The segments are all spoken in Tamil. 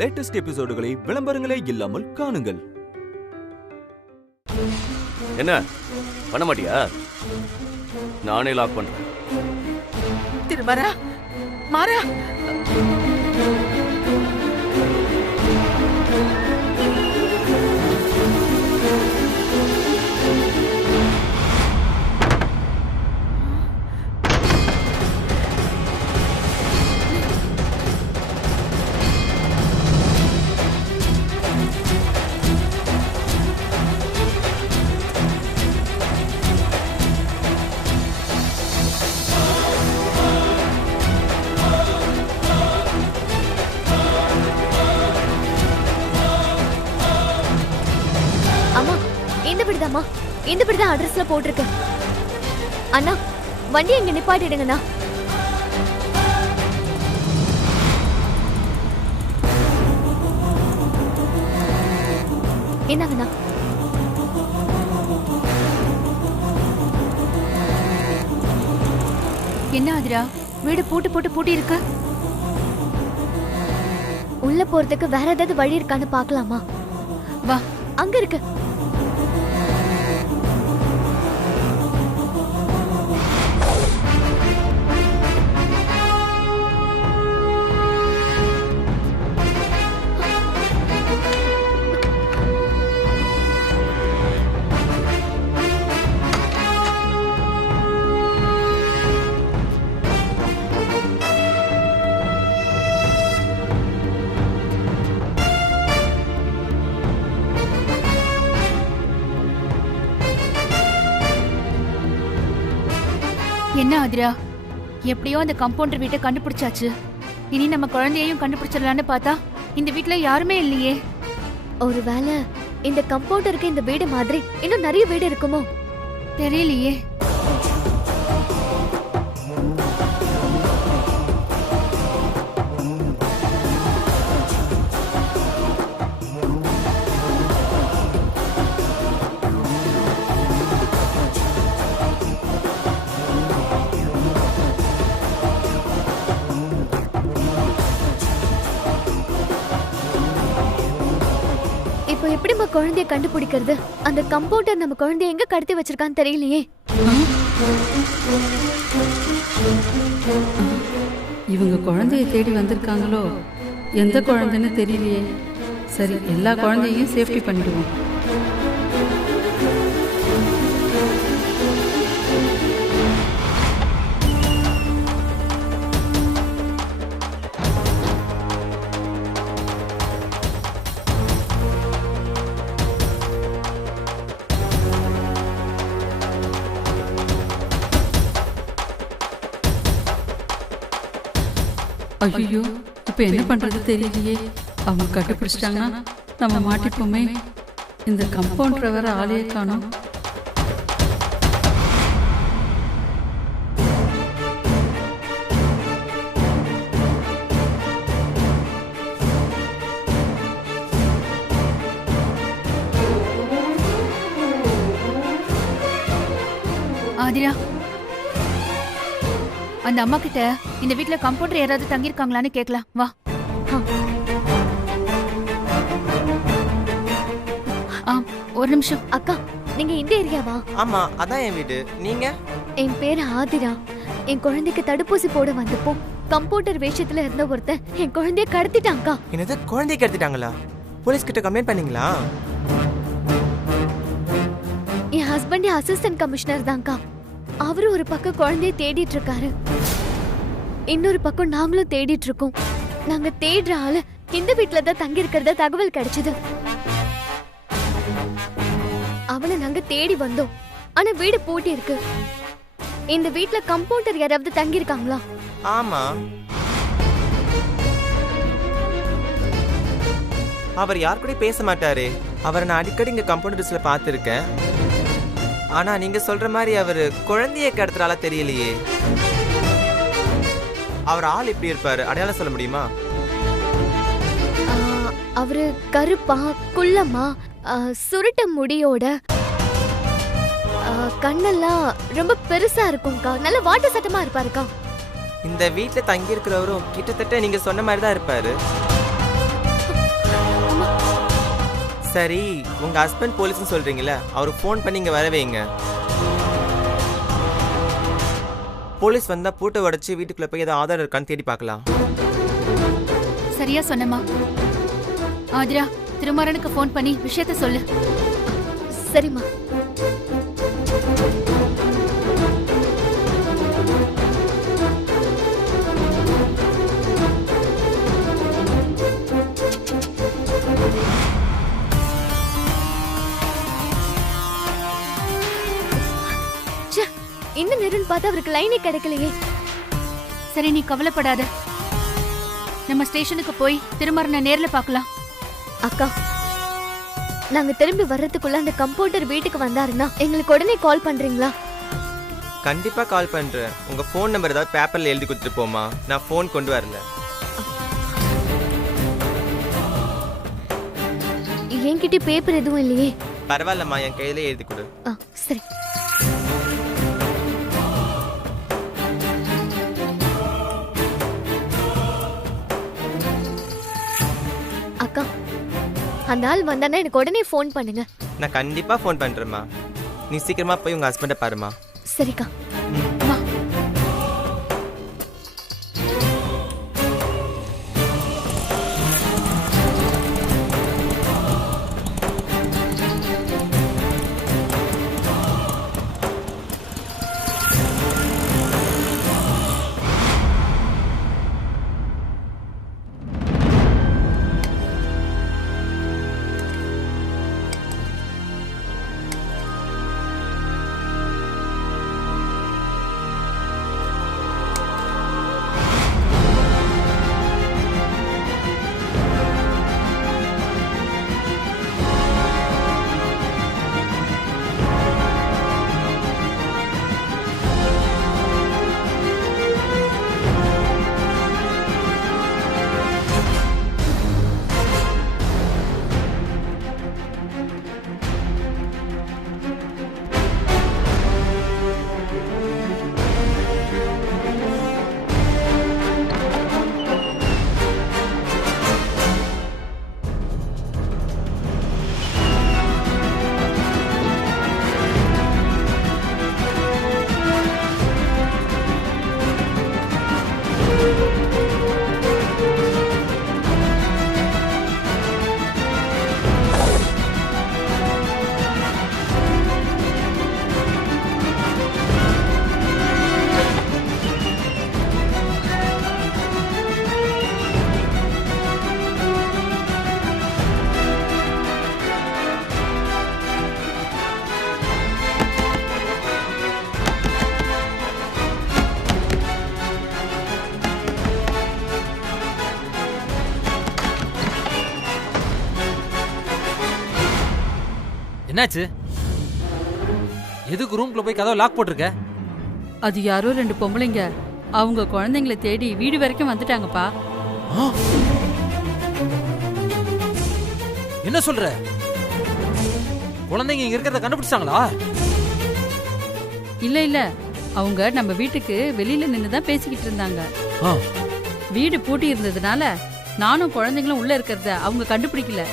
லேட்டஸ்ட் எபிசோடுகளை விளம்பரங்களே இல்லாமல் காணுங்கள். என்ன பண்ண மாட்டியா? நானே லாக் பண்றேன். திருமாரா மாறா இந்த பிடிதான் அட்ரஸ்ல போட்டிருக்கு. அண்ணா வண்டி எங்க நிப்பாட்டிடுங்கண்ணா. என்னங்கண்ணா? என்ன ஆதிரா, வீடு பூட்டி இருக்கு. உள்ள போறதுக்கு வேற ஏதாவது வழி இருக்கான்னு பாக்கலாமா? வா, அங்க இருக்கு. என்ன ஆதிரா, எப்படியோ அந்த கம்பவுண்டர் வீட்டை கண்டுபிடிச்சாச்சு. இனி நம்ம குழந்தையையும் கண்டுபிடிச்சிடலான்னு பார்த்தா இந்த வீட்டுல யாருமே இல்லையே. ஒருவேளை இந்த கம்பவுண்டருக்கு இந்த வீடு மாதிரி இன்னும் நிறைய வீடு இருக்குமோ? தெரியலையே. இப்போ எப்படி நம்ம குழந்தைய கண்டுபிடிக்கிறது? அந்த கம்பவுண்டர் நம்ம குழந்தைய எங்க கடத்தி வச்சிருக்கான்னு தெரியலையே. இவங்க குழந்தைய தேடி வந்திருக்காங்களோ? எந்த குழந்தைன்னு தெரியலையே. சரி, எல்லா குழந்தையும் சேஃப்டி பண்ணிடுவோம். ஐயோ, இப்ப என்ன பண்றது தெரியலையே. அவங்க கண்டுபிடிச்சிட்டாங்கன்னா நம்ம மாட்டிப்போமே. இந்த கம்பவுண்டர் வேற ஆளையே காணோம். ஆதிரா, அந்த அம்மா கிட்ட இந்த வீட்ல கம்பவுண்டர் யாராவது தங்கியிருக்காங்களான்னு கேட்கலாம். வா. ஒரு நிமிஷம். அக்கா, நீங்க இந்த ஏரியாவா? ஆமா, அதான் என் வீடு. நீங்க? என் பேரு ஆதிரா. என் குழந்தைக்கு தடுப்பூசி போட வந்தப்போ கம்பவுண்டர் வேஷத்துல இருந்த ஒருத்தன் என் குழந்தைய கடத்திட்டாங்கா. என்னது, குழந்தைய கடத்திட்டாங்களா? போலீஸ் கிட்ட கம்ப்ளைண்ட் பண்ணீங்களா? என் ஹஸ்பண்ட் அசிஸ்டன்ட் கமிஷனர் தான்க்கா. அவரு ஒரு பக்கம் குழந்தைய தேடிட்டு இருக்காரு, இன்னொரு பக்கம் நாங்களும் தேடிட்டு இருக்கோம். நாங்க தேடுற ஆளு இந்த வீட்டுல தான் தங்கி இருக்கிறத தகவல் கிடைச்சது. அவனை நாங்க தேடி வந்தோம். ஆனா வீடு பூட்டி இருக்கு. இந்த வீட்டுல கம்பவுண்டர் யாராவது தங்கி இருக்காங்களா? ஆமா, அவர் யார் கூட பேச மாட்டாரு. அவரை நான் அடிக்கடி இங்க கம்பவுண்டர்ஸ்ல பாத்துருக்கேன். ஆனா நீங்க சொல்ற மாதிரி அவரு குழந்தைய கடத்துறால தெரியலையே. அவர் ஆள் எப்படி இருப்பாரு? அடையாளம் சொல்ல முடியுமா? அவரு கருப்பா, குள்ளமா, சுருட்ட முடியோட, கண்ணெல்லாம் ரொம்ப பெருசா இருக்கும்க்கா. நல்ல வாட்ட சட்டமா இருப்பாருக்கா. இந்த வீட்டுல தங்கி இருக்கிறவரும் கிட்டத்தட்ட நீங்க சொன்ன மாதிரி தான் இருப்பாரு. சரி, உங்க ஹஸ்பண்ட் போலீஸ்னு சொல்றீங்கல்ல, அவருக்கு ஃபோன் பண்ணி இங்க வர வைங்க. போலீஸ் வந்தா பூட்டை உடைச்சு வீட்டுக்குள்ள போய் ஏதாவது ஆதாரம் இருக்கான்னு தேடி பார்க்கலாம். சரியா சொன்னமா. ஆதிரா, திருமாறனுக்கு ஃபோன் பண்ணி விஷயத்த சொல்லு. சரிம்மா. என்ன நேரம்னு பார்த்தா அவருக்கு லைனே கிடைக்கலையே. சரி, நீ கவலைப்படாத. நம்ம ஸ்டேஷனுக்கு போய் திருமாறனை நேர்ல பார்க்கலாம். அக்கா, நாங்க திரும்பி வர்றதுக்குள்ள அந்த கம்பவுண்டர் வீட்டுக்கு வந்தாருன்னா எங்களுக்கு உடனே கால் பண்றீங்களா? கண்டிப்பா கால் பண்றேன். உங்க ஃபோன் நம்பர் ஏதாவது பேப்பர்ல எழுதி கொடுத்துட்டு போமா. நான் ஃபோன் கொண்டு வரல. என்கிட்ட பேப்பர் எதுவும் இல்லையே. பரவாயில்லம்மா, என் கையில எழுதி கொடு. சரி. அக்கா, அந்த ஆள் வந்தானா எனக்கு உடனே ஃபோன் பண்ணுங்க. நான் கண்டிப்பா ஃபோன் பண்றேம்மா. நீ சீக்கிரமா போய் உங்க ஹஸ்பண்ட பாருமா. சரிக்கா. என்னாச்சு? எதுக்கு ரூம்குள்ள போய் கதவை லாக் போட்டிருக்க? அது யாரோ 2 பொம்பளைங்க அவங்க குழந்தைங்களை தேடி வீடு வரைக்கும் வந்துட்டாங்கப்பா. என்ன சொல்ற? குழந்தைங்க இங்க இருக்கிறத கண்டுபிடிச்சாங்களா? இல்ல இல்ல, அவங்க நம்ம வீட்டுக்கு வெளியில நின்னுதான் பேசிக்கிட்டு இருந்தாங்க. வீடு பூட்டி இருந்ததுனால நானும் குழந்தைங்களும் உள்ள இருக்கிறத அவங்க கண்டுபிடிக்கல.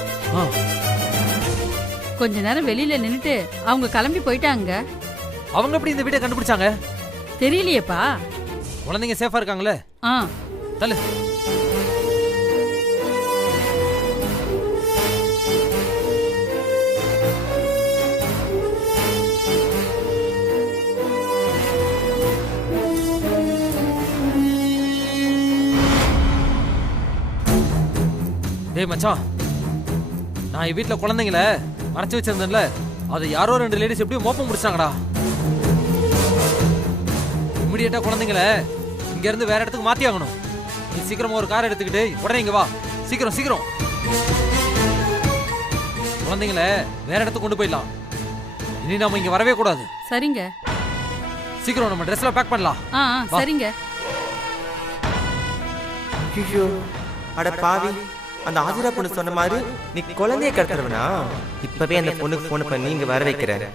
கொஞ்ச நேரம் வெளியில நின்னுட்டு அவங்க கிளம்பி போயிட்டாங்க. அவங்க எப்படி இந்த வீட்டை கண்டுபிடிச்சாங்க? தெரியலையேப்பா. குழந்தைங்க சேஃபா இருக்காங்களே? தள்ளு. டேய் மச்சான், நான் என் வீட்டுல குழந்தைங்கள மறைச்சு வச்சிருந்தேன்ல, அது யாரோ 2 லேடிஸ் எப்படியும் மோப்பம் முடிச்சாங்கடா. இமிடியேட்டா குழந்தைங்கள இங்க இருந்து வேற இடத்துக்கு மாத்தி ஆகணும். நீ சீக்கிரமா ஒரு கார் எடுத்துக்கிட்டு உடனே இங்க வா. சீக்கிரம் சீக்கிரம். குழந்தைங்கள வேற இடத்துக்கு கொண்டு போயிடலாம். இனி நாம இங்க வரவே கூடாது. சரிங்க. சீக்கிரம் நம்ம ட்ரெஸ்ல பேக் பண்ணலாம். சரிங்க. ஐயோ, அட பாவி, அந்த ஆதிரா பொண்ணு சொன்ன மாதிரி நீ குழந்தைய கடத்துறவனா? இப்பவே அந்த பொண்ணுக்கு போன் பண்ணி இங்க வர வைக்கிறேன்.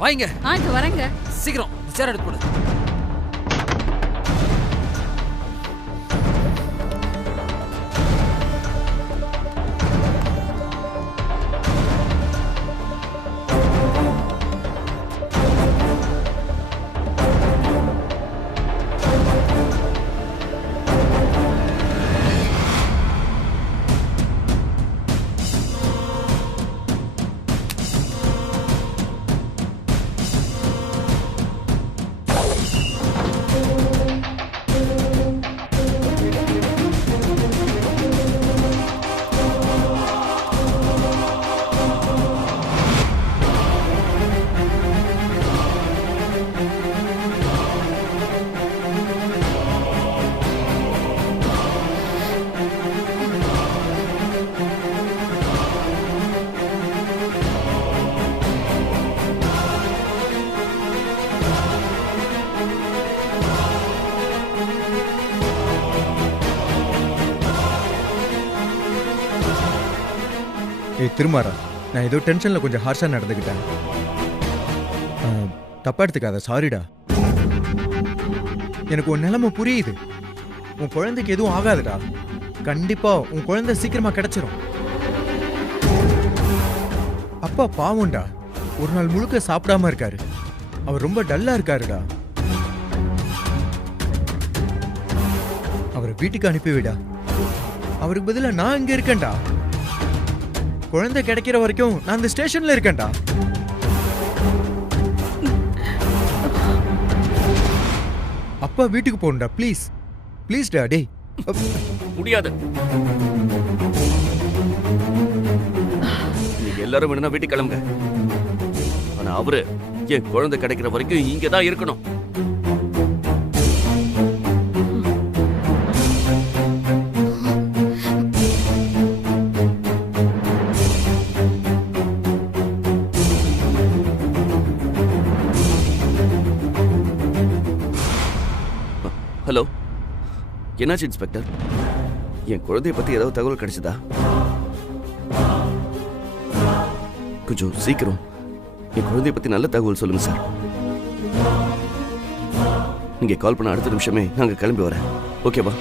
வாங்க. இப்ப வரேங்க. சீக்கிரம் சேர் எடுத்து போடு. ஏய் திருமாரா, நான் ஏதோ டென்ஷனில் கொஞ்சம் ஹார்ஷாக நடந்துக்கிட்டேன். தப்பா எடுத்துக்காத, சாரிடா. எனக்கு உன் நிலைமை புரியுது. உன் குழந்தைக்கு எதுவும் ஆகாதுடா. கண்டிப்பா உன் குழந்தை சீக்கிரமா கிடைச்சிரும். அப்பா பாவம்டா, ஒரு நாள் முழுக்க சாப்பிடாம இருக்காரு. அவர் ரொம்ப டல்லா இருக்காருடா. அவரை வீட்டுக்கு அனுப்பிவிடா. அவருக்கு பதிலா நான் இங்க இருக்கேன்டா. குழந்தை கிடைக்கிற வரைக்கும் நான் இந்த ஸ்டேஷன்ல இருக்கேன்டா. அப்பா வீட்டுக்கு போகணும்டா, ப்ளீஸ் ப்ளீஸ் டா. டேய் முடியாது. நீங்க எல்லாரும் வேணும்னா வீட்டுக்கு கிளம்புங்க. ஆனா அவரு என் குழந்தை கிடைக்கிற வரைக்கும் இங்கதான் இருக்கணும். ஹலோ, என்னாச்சு இன்ஸ்பெக்டர்? என் குழந்தைய பத்தி ஏதாவது தகவல் கிடைச்சதா? கொஞ்சம் சீக்கிரம் என் குழந்தைய பத்தி நல்ல தகவல் சொல்லுங்க சார். நீங்க கால் பண்ண அடுத்த நிமிஷமே நாங்க கிளம்பி வரேன். ஓகேவா?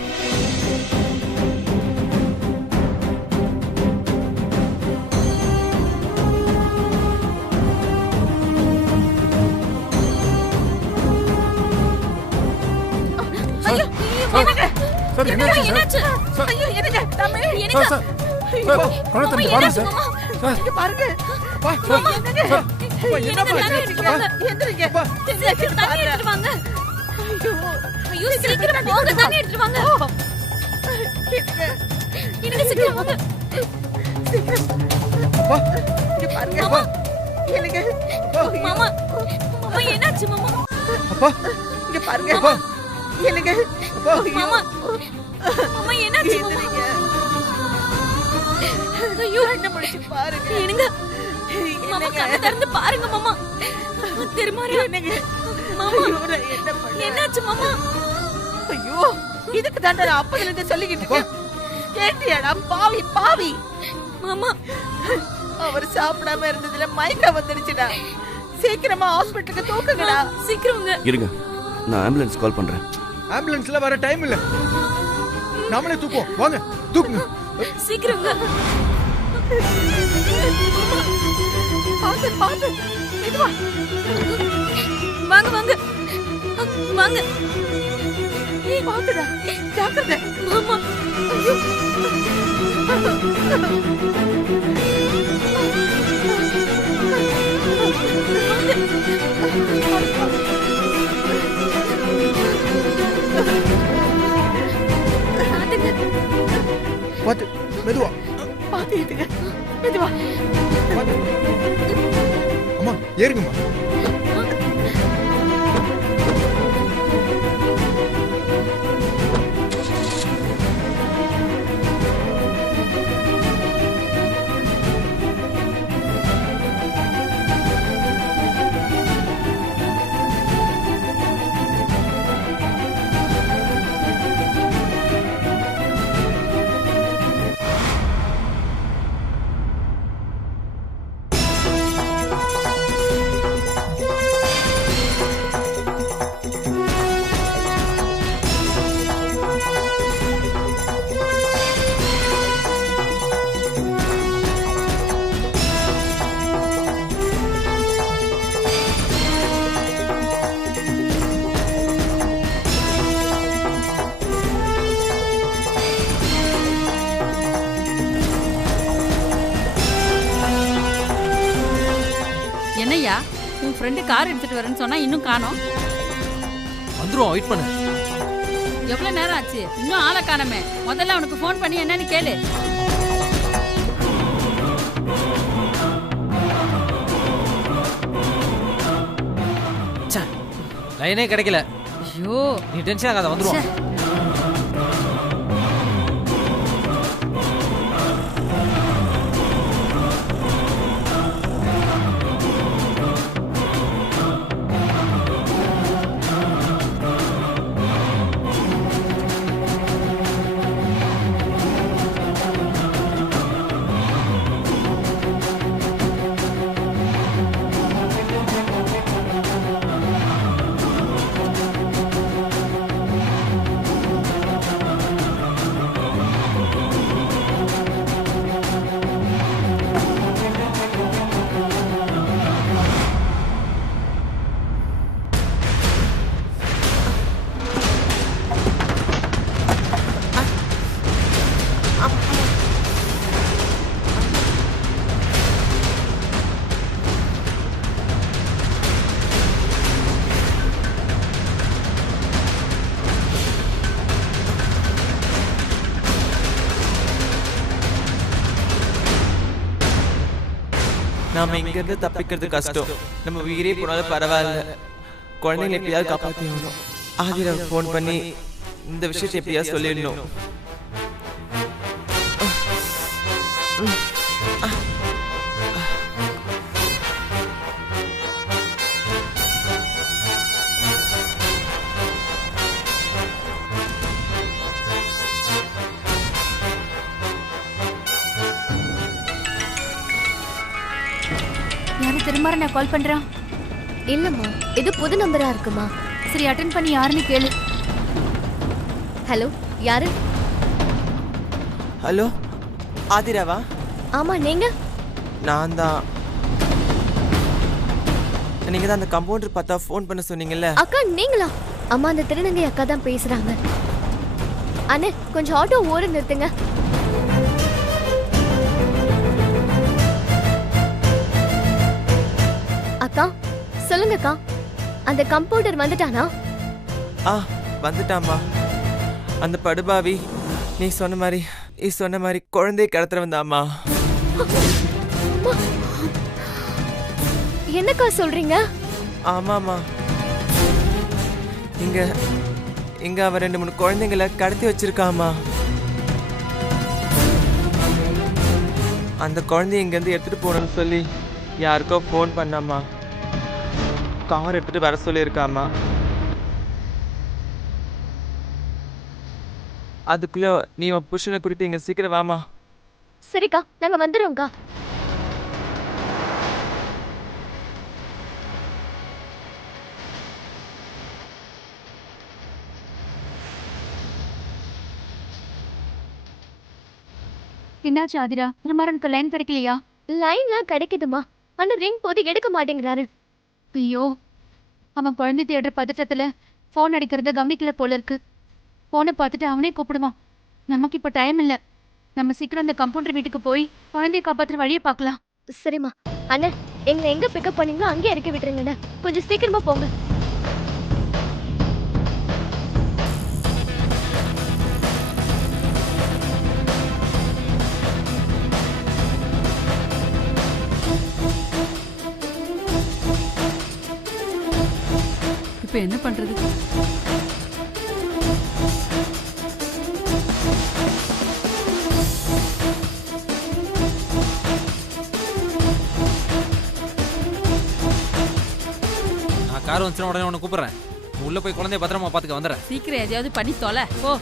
இதுக்கு தாண்டா நான் அப்பதுல இருந்து சொல்லிக்கிட்டு இருக்கேன். கேட்டியாடா பாவி பாவி? மாமா, அவர் சாப்பிடாம இருந்ததுல மயக்கம் வந்துருச்சுடா. சீக்கிரமா ஹாஸ்பிட்டலுக்கு தூக்குங்கடா. சீக்கிரம்ங்க. இருங்க, நான் ஆம்புலன்ஸ் கால் பண்றேன். ஆம்புலன்ஸ்ல வர டைம் இல்ல, நாமளே தூக்குவோம். வாங்க தூக்குங்க. சீக்கிரம்ங்க. பாத்து பாத்து மெதுவா வாங்க வாங்க வாங்க. பாத்துடா, ஜாக்கிரதை. மாமா, ஐயோ. பாத்து மெதுவா. பாத்துக்கிட்டுங்க, மெதுவா. அம்மா ஏறுங்கம்மா. உன் ஃப்ரெண்டு கார் எடுத்துட்டு வரேன்னு சொன்னா இன்னும் காணோம். வந்துருவோம், வெயிட் பண்ணு. எவ்வளவு நேரம் ஆச்சு, இன்னும் ஆளை காணோமே. முதல்ல அவனுக்கு ஃபோன் பண்ணி என்னன்னு கேளு. லைனே கிடைக்கல. ஐயோ, நீ டென்ஷன் ஆகாத, வந்துருவோம். நாம இங்க இருந்து தப்பிக்கிறது கஷ்டம். நம்ம உயிரே போனாலும் பரவாயில்ல, குழந்தைங்களை எப்படியாவது காப்பாற்றி ஆகணும். ஆதிரா ஃபோன் பண்ணி இந்த விஷயத்தை எப்படியாவது சொல்லிடணும். யாரு திரும்ப நான் கால் பண்றேன். இல்லம்மா, இது புது நம்பரா இருக்குமா? சரி, அட்டென்ட் பண்ணி யாருன்னு கேளு. ஹலோ, யாரு? ஹலோ, ஆதிராவா? ஆமா, நீங்க? நான் தான். நீங்க தான் அந்த கம்பவுண்டர் பார்த்தா ஃபோன் பண்ண சொன்னீங்கல்ல. அக்கா நீங்களா? அம்மா, அந்த திருநங்கை அக்கா தான் பேசுறாங்க. அண்ணே, கொஞ்சம் ஆட்டோ ஓர நிறுத்துங்க. அக்கா சொல்லுங்கக்கா, அந்த கம்பவுண்டர் வந்துட்டானா? வந்துட்டாமா. அந்த படுபாவி நீ சொன்ன மாதிரி குழந்தையை கடத்துற வந்தாமா. என்னக்கா சொல்றீங்க? ஆமாமா, இங்க அவ 2-3 குழந்தைங்களை கடத்தி வச்சிருக்காமா. அந்த குழந்தைய இங்க இருந்து எடுத்துட்டு போகணும்னு சொல்லி யாருக்கோ ஃபோன் பண்ணாமா. கார் எடுத்துட்டு வர சொல்லியிருக்காமா. அதுக்குள்ள நீ உன் புருஷனை குறித்து இங்க சீக்கிரம் வாமா. சரிக்கா, நாங்க வந்துடுறோம்க்கா. என்னாச்சு ஆதிரா? திருமாறனுக்கு லைன் கிடைக்கலையா? லைன்லாம் கிடைக்குதுமா, ஆனா ரிங் போது எடுக்க மாட்டேங்கிறாரு. ஐயோ, அவன் குழந்தை தேடுற பதட்டத்துல ஃபோன் அடிக்கிறத கவனிக்கல போல இருக்கு. ஃபோனை பார்த்துட்டு அவனே கூப்பிடுவான். நமக்கு இப்போ டைம் இல்லை. நம்ம சீக்கிரம் அந்த கம்பவுண்டர் வீட்டுக்கு போய் குழந்தைய காப்பாற்றுற வழியை பார்க்கலாம். சரிம்மா. அண்ணன், எங்களை எங்க பிக்கப் பண்ணீங்களோ அங்கேயே இறக்கி விட்டுருங்கண்ணே. கொஞ்சம் சீக்கிரமா போங்க. இப்ப என்ன பண்றது? நான் கார் வந்துச்சுன்னா உடனே உன்னை கூப்பிடுறேன். உள்ள போய் குழந்தைய பத்திரமா பாத்துக்க வந்துடுறேன். சீக்கிரம் எதையாவது பண்ணி தொலை போ.